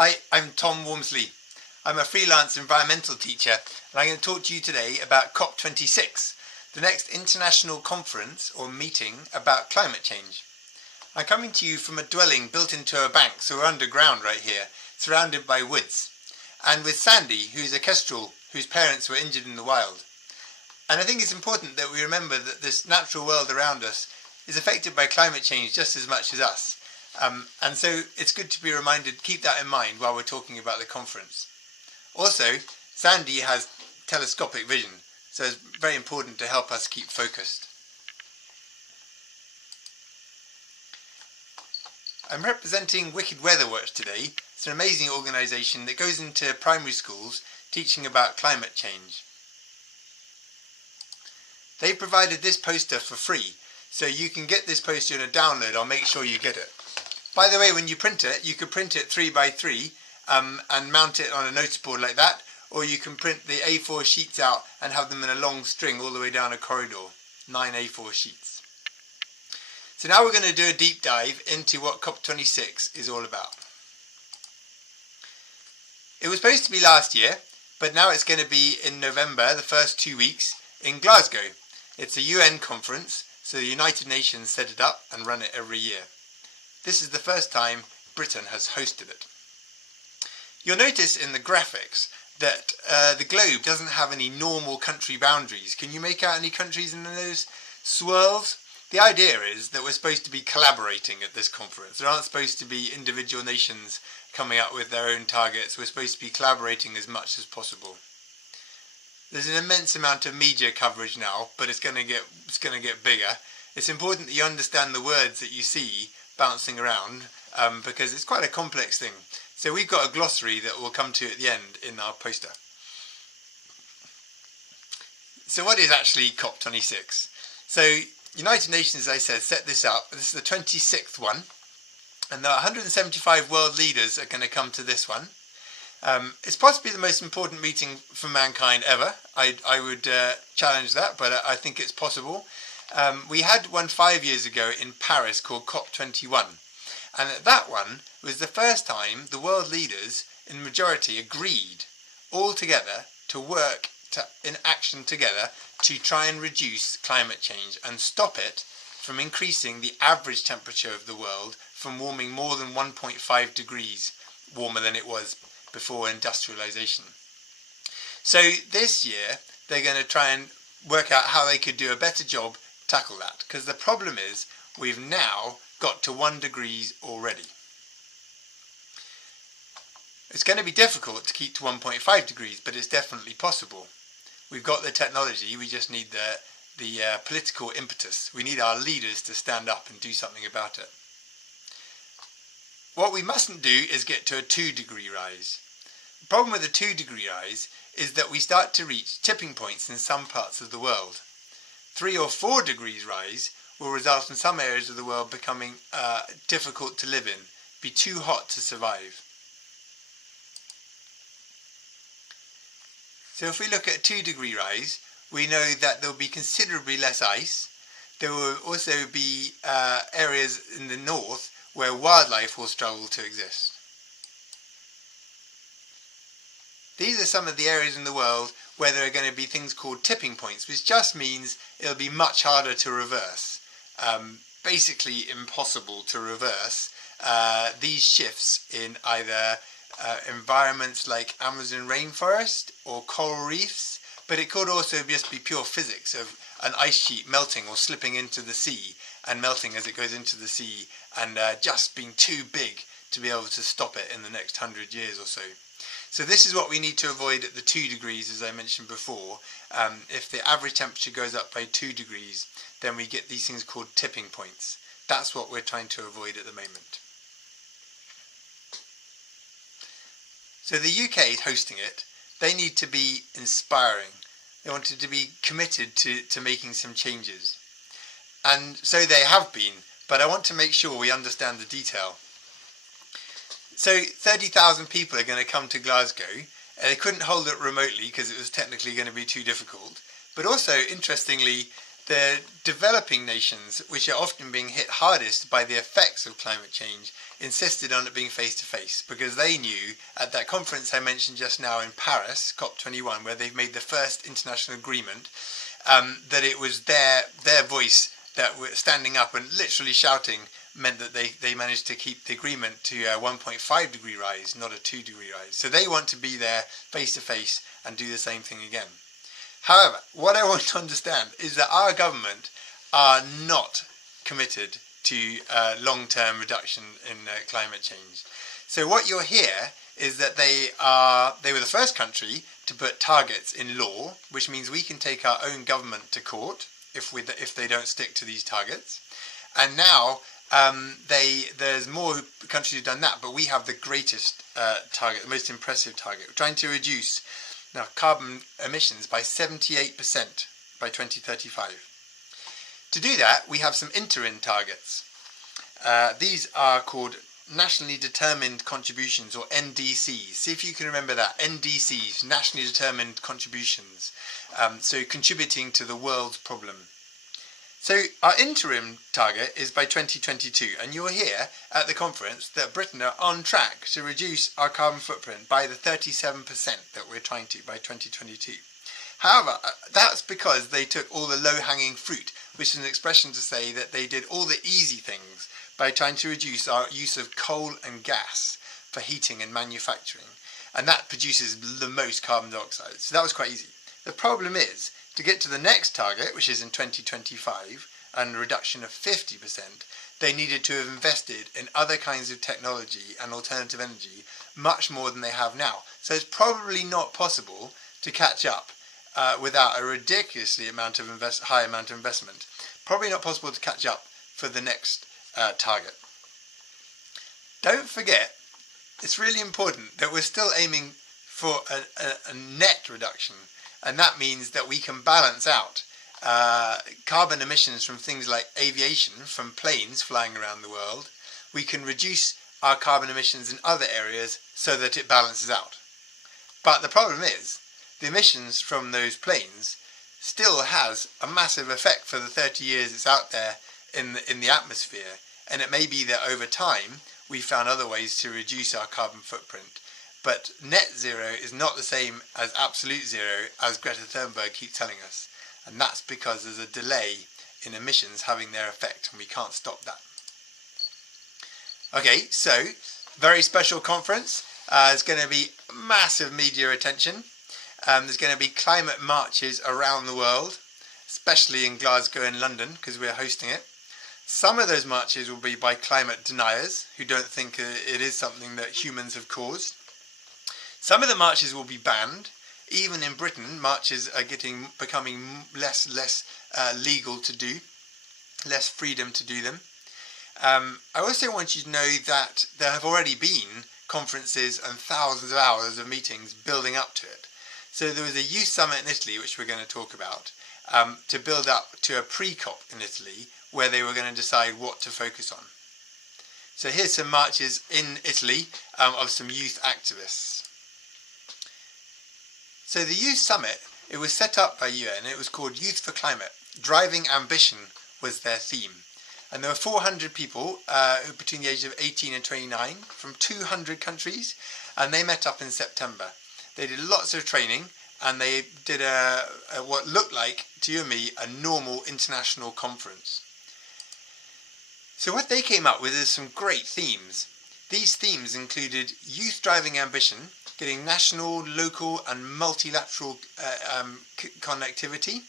Hi, I'm Tom Wormsley. I'm a freelance environmental teacher and I'm going to talk to you today about COP26, the next international conference or meeting about climate change. I'm coming to you from a dwelling built into a bank, so we're underground right here, surrounded by woods, and with Sandy, who's a kestrel whose parents were injured in the wild. And I think it's important that we remember that this natural world around us is affected by climate change just as much as us. And so it's good to be reminded, keep that in mind while we're talking about the conference. Also, Sandy has telescopic vision, so it's very important to help us keep focused. I'm representing Wicked Weather Watch today. It's an amazing organisation that goes into primary schools teaching about climate change. They provided this poster for free, so you can get this poster in a download. I'll make sure you get it. By the way, when you print it, you could print it 3 by 3 and mount it on a notice board like that, or you can print the A4 sheets out and have them in a long string all the way down a corridor, 9 A4 sheets. So now we're going to do a deep dive into what COP26 is all about. It was supposed to be last year, but now it's going to be in November, the first 2 weeks, in Glasgow. It's a UN conference, so the United Nations set it up and run it every year. This is the first time Britain has hosted it. You'll notice in the graphics that the globe doesn't have any normal country boundaries. Can you make out any countries in those swirls? The idea is that we're supposed to be collaborating at this conference. There aren't supposed to be individual nations coming up with their own targets. We're supposed to be collaborating as much as possible. There's an immense amount of media coverage now, but it's going to get bigger. It's important that you understand the words that you see bouncing around because it's quite a complex thing. So we've got a glossary that we'll come to at the end in our poster. So what is actually COP26? So United Nations, as I said, set this up. This is the 26th one, and there are 175 world leaders are going to come to this one. It's possibly the most important meeting for mankind ever. I would challenge that, but I think it's possible. We had one 5 years ago in Paris called COP21, and at that one was the first time the world leaders in majority agreed all together to work in action together to try and reduce climate change and stop it from increasing the average temperature of the world from warming more than 1.5 degrees warmer than it was before industrialization. So this year they're going to try and work out how they could do a better job tackle that, because the problem is we've now got to 1 degree already. It's going to be difficult to keep to 1.5 degrees, but it's definitely possible. We've got the technology, we just need the political impetus. We need our leaders to stand up and do something about it. What we mustn't do is get to a 2 degree rise. The problem with a 2 degree rise is that we start to reach tipping points in some parts of the world. 3 or 4 degrees rise will result in some areas of the world becoming difficult to live in, be too hot to survive. So if we look at a 2 degree rise, we know that there will be considerably less ice. There will also be areas in the north where wildlife will struggle to exist. These are some of the areas in the world where there are going to be things called tipping points, which just means it'll be much harder to reverse. Basically impossible to reverse these shifts in either environments like Amazon rainforest or coral reefs, but it could also just be pure physics of an ice sheet melting or slipping into the sea and melting as it goes into the sea and just being too big to be able to stop it in the next 100 years or so. So this is what we need to avoid at the 2 degrees, as I mentioned before. If the average temperature goes up by 2 degrees, then we get these things called tipping points. That's what we're trying to avoid at the moment. So the UK is hosting it. They need to be inspiring. They wanted to be committed to making some changes. And so they have been, but I want to make sure we understand the detail. So 30,000 people are going to come to Glasgow. They couldn't hold it remotely because it was technically going to be too difficult. But also, interestingly, the developing nations, which are often being hit hardest by the effects of climate change, insisted on it being face-to-face because they knew at that conference I mentioned just now in Paris, COP21, where they've made the first international agreement, that it was their voice that were standing up and literally shouting meant that they managed to keep the agreement to a 1.5 degree rise, not a 2 degree rise. So they want to be there face-to-face and do the same thing again. However, what I want to understand is that our government are not committed to long-term reduction in climate change. So what you'll hear is that they were the first country to put targets in law, which means we can take our own government to court if they don't stick to these targets. And now there's more countries who've done that, but we have the greatest target, the most impressive target. We're trying to reduce now carbon emissions by 78% by 2035. To do that, we have some interim targets. These are called Nationally Determined Contributions, or NDCs. See if you can remember that. NDCs, Nationally Determined Contributions. So contributing to the world's problem. So our interim target is by 2022, and you'll hear at the conference that Britain are on track to reduce our carbon footprint by the 37% that we're trying to by 2022. However, that's because they took all the low-hanging fruit, which is an expression to say that they did all the easy things by trying to reduce our use of coal and gas for heating and manufacturing, and that produces the most carbon dioxide. So that was quite easy. The problem is, to get to the next target, which is in 2025, and a reduction of 50%, they needed to have invested in other kinds of technology and alternative energy much more than they have now. So it's probably not possible to catch up without a ridiculously high amount of investment. Probably not possible to catch up for the next target. Don't forget, it's really important that we're still aiming for a net reduction. And that means that we can balance out carbon emissions from things like aviation, from planes flying around the world. We can reduce our carbon emissions in other areas so that it balances out. But the problem is, the emissions from those planes still has a massive effect for the 30 years it's out there in the atmosphere. And it may be that over time we found other ways to reduce our carbon footprint. But net zero is not the same as absolute zero, as Greta Thunberg keeps telling us. And that's because there's a delay in emissions having their effect, and we can't stop that. Okay, so, very special conference. There's going to be massive media attention. There's going to be climate marches around the world, especially in Glasgow and London, because we're hosting it. Some of those marches will be by climate deniers, who don't think it is something that humans have caused. Some of the marches will be banned. Even in Britain, marches are becoming less legal to do, less freedom to do them. I also want you to know that there have already been conferences and thousands of hours of meetings building up to it. So there was a youth summit in Italy, which we're going to talk about, to build up to a pre-COP in Italy, where they were going to decide what to focus on. So here's some marches in Italy of some youth activists. So the Youth Summit, it was set up by UN, it was called Youth for Climate. Driving Ambition was their theme. And there were 400 people between the ages of 18 and 29 from 200 countries, and they met up in September. They did lots of training, and they did what looked like, to you and me, a normal international conference. So what they came up with is some great themes. These themes included youth driving ambition, getting national, local and multilateral connectivity,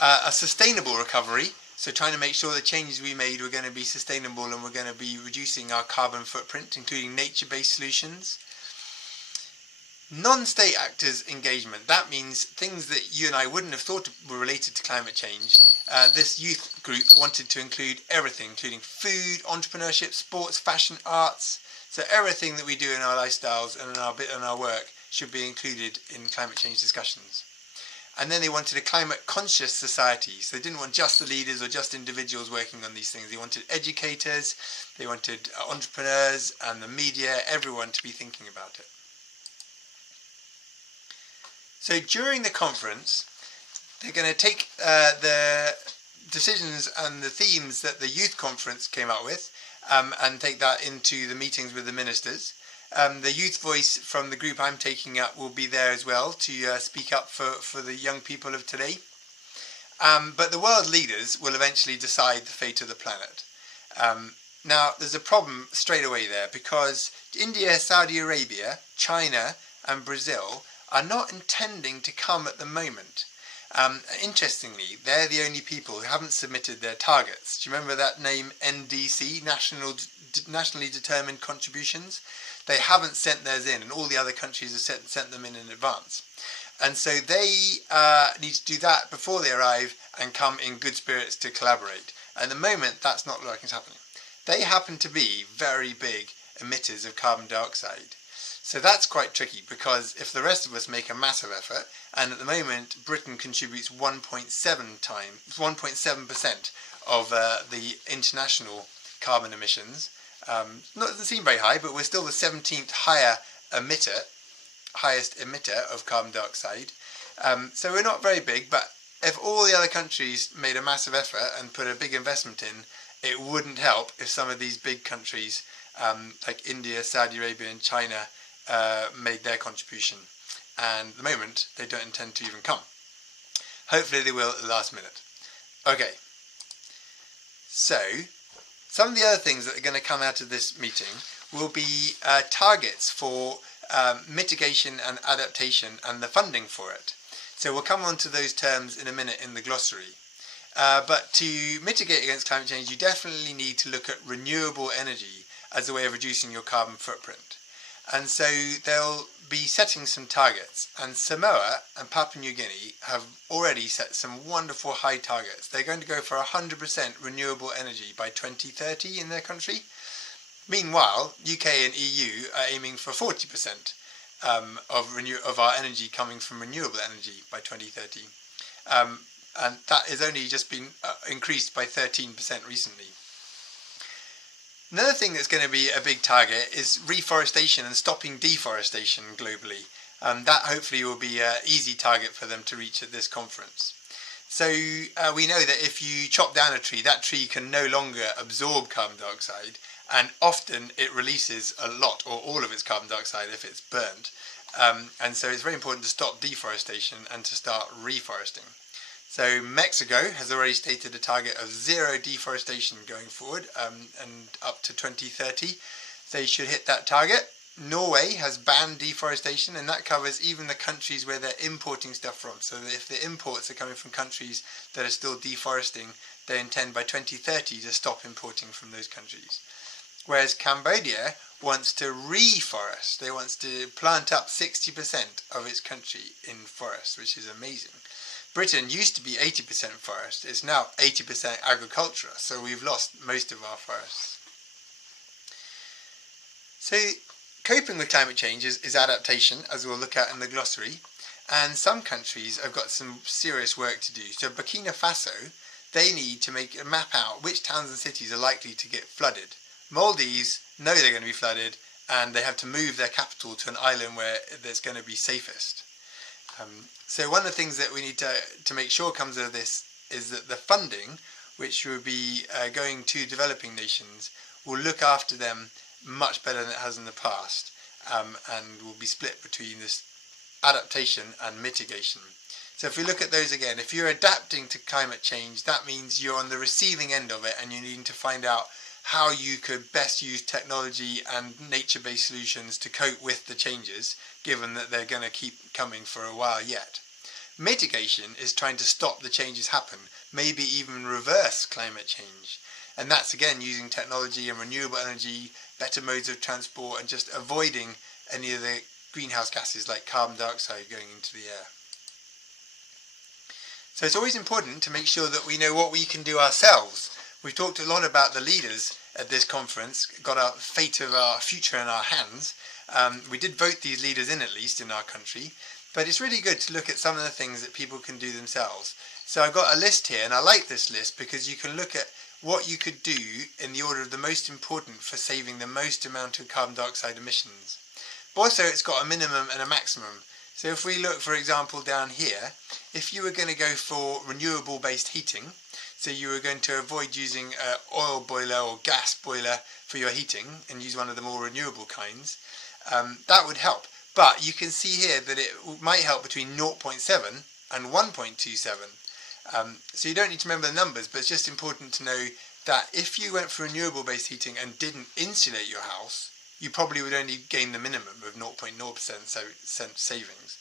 a sustainable recovery, so trying to make sure the changes we made were going to be sustainable and we're going to be reducing our carbon footprint, including nature-based solutions. Non-state actors engagement, that means things that you and I wouldn't have thought were related to climate change. This youth group wanted to include everything, including food, entrepreneurship, sports, fashion, arts. So everything that we do in our lifestyles and in our work should be included in climate change discussions. And then they wanted a climate conscious society. So they didn't want just the leaders or just individuals working on these things. They wanted educators, they wanted entrepreneurs and the media, everyone to be thinking about it. So during the conference, they're going to take the decisions and the themes that the youth conference came up with and take that into the meetings with the ministers. The youth voice from the group I'm taking up will be there as well to speak up for the young people of today. But the world leaders will eventually decide the fate of the planet. Now, there's a problem straight away there because India, Saudi Arabia, China and Brazil are not intending to come at the moment. Interestingly, they're the only people who haven't submitted their targets. Do you remember that name, NDC, Nationally Determined Contributions? They haven't sent theirs in, and all the other countries have sent them in advance. And so they need to do that before they arrive and come in good spirits to collaborate. At the moment, that's not like it's happening. They happen to be very big emitters of carbon dioxide. So that's quite tricky because if the rest of us make a massive effort, and at the moment Britain contributes 1.7% of the international carbon emissions. Doesn't seem very high, but we're still the 17th highest emitter of carbon dioxide. So we're not very big, but if all the other countries made a massive effort and put a big investment in, it wouldn't help if some of these big countries like India, Saudi Arabia and China made their contribution. And at the moment, they don't intend to even come. Hopefully they will at the last minute. Okay, so some of the other things that are going to come out of this meeting will be targets for mitigation and adaptation and the funding for it. So we'll come on to those terms in a minute in the glossary. But to mitigate against climate change, you definitely need to look at renewable energy as a way of reducing your carbon footprint. And so they'll be setting some targets, and Samoa and Papua New Guinea have already set some wonderful high targets. They're going to go for 100% renewable energy by 2030 in their country. Meanwhile, UK and EU are aiming for 40% of our energy coming from renewable energy by 2030. And that has only just been increased by 13% recently. Another thing that's going to be a big target is reforestation and stopping deforestation globally. That hopefully will be an easy target for them to reach at this conference. So we know that if you chop down a tree, that tree can no longer absorb carbon dioxide, and often it releases a lot or all of its carbon dioxide if it's burned. And so it's very important to stop deforestation and to start reforesting. So Mexico has already stated a target of 0 deforestation going forward and up to 2030. They should hit that target. Norway has banned deforestation, and that covers even the countries where they're importing stuff from. So that if the imports are coming from countries that are still deforesting, they intend by 2030 to stop importing from those countries. Whereas Cambodia wants to reforest. They want to plant up 60% of its country in forests, which is amazing. Britain used to be 80% forest. It's now 80% agriculture, so we've lost most of our forests. So coping with climate change is adaptation, as we'll look at in the glossary, and some countries have got some serious work to do. So Burkina Faso, they need to map out which towns and cities are likely to get flooded. Maldives know they're going to be flooded, and they have to move their capital to an island where it's going to be safest. So one of the things that we need to make sure comes out of this is that the funding, which will be going to developing nations, will look after them much better than it has in the past, and will be split between this adaptation and mitigation. So if we look at those again, if you're adapting to climate change, that means you're on the receiving end of it, and you need to find out how you could best use technology and nature-based solutions to cope with the changes, given that they're going to keep coming for a while yet. Mitigation is trying to stop the changes happen, maybe even reverse climate change. And that's again using technology and renewable energy, better modes of transport, and just avoiding any of the greenhouse gases like carbon dioxide going into the air. So it's always important to make sure that we know what we can do ourselves. We've talked a lot about the leaders at this conference, got our fate of our future in our hands. We did vote these leaders in, at least in our country, but it's really good to look at some of the things that people can do themselves. So I've got a list here, and I like this list because you can look at what you could do in the order of the most important for saving the most amount of carbon dioxide emissions. But also it's got a minimum and a maximum. So if we look, for example, down here, if you were going to go for renewable based heating, so you were going to avoid using an oil boiler or gas boiler for your heating and use one of the more renewable kinds, that would help. But you can see here that it might help between 0.7 and 1.27. So you don't need to remember the numbers, but it's just important to know that if you went for renewable based heating and didn't insulate your house, you probably would only gain the minimum of 0.0% savings.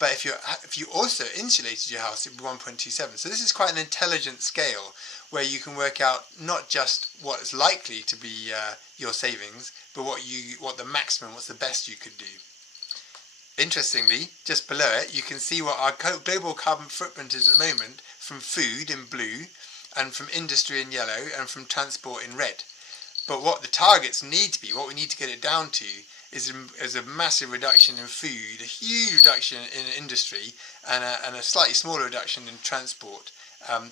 But if you also insulated your house, it would be 1.27. So this is quite an intelligent scale where you can work out not just what is likely to be your savings, but what's the best you could do. Interestingly, just below it, you can see what our global carbon footprint is at the moment from food in blue, and from industry in yellow, and from transport in red. But what the targets need to be, what we need to get it down to, is a massive reduction in food, a huge reduction in industry, and a slightly smaller reduction in transport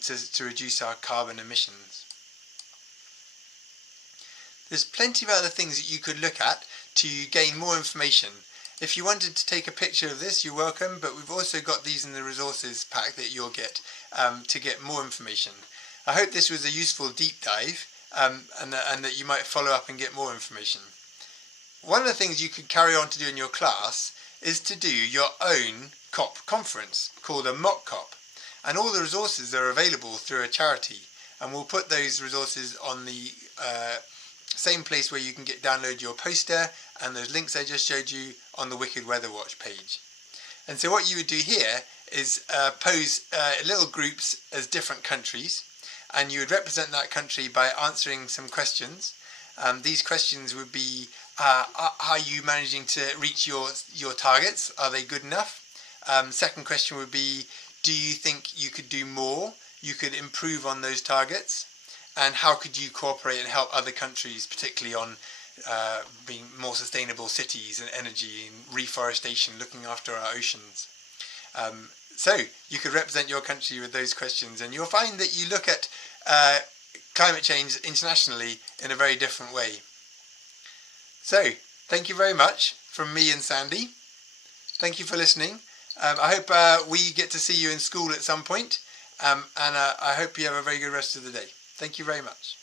to reduce our carbon emissions. There's plenty of other things that you could look at to gain more information. If you wanted to take a picture of this, you're welcome, but we've also got these in the resources pack that you'll get to get more information. I hope this was a useful deep dive and that you might follow up and get more information. One of the things you could carry on to do in your class is to do your own COP conference called a mock COP, and all the resources are available through a charity, and we'll put those resources on the same place where you can download your poster and those links I just showed you on the Wicked Weather Watch page. And so what you would do here is pose little groups as different countries, and you would represent that country by answering some questions. These questions would be, are you managing to reach your targets? Are they good enough? Second question would be, do you think you could do more? You could improve on those targets? And how could you cooperate and help other countries, particularly on being more sustainable cities and energy and reforestation, looking after our oceans? So you could represent your country with those questions, and you'll find that you look at climate change internationally in a very different way. So, thank you very much from me and Sandy. Thank you for listening. I hope we get to see you in school at some point, and I hope you have a very good rest of the day. Thank you very much.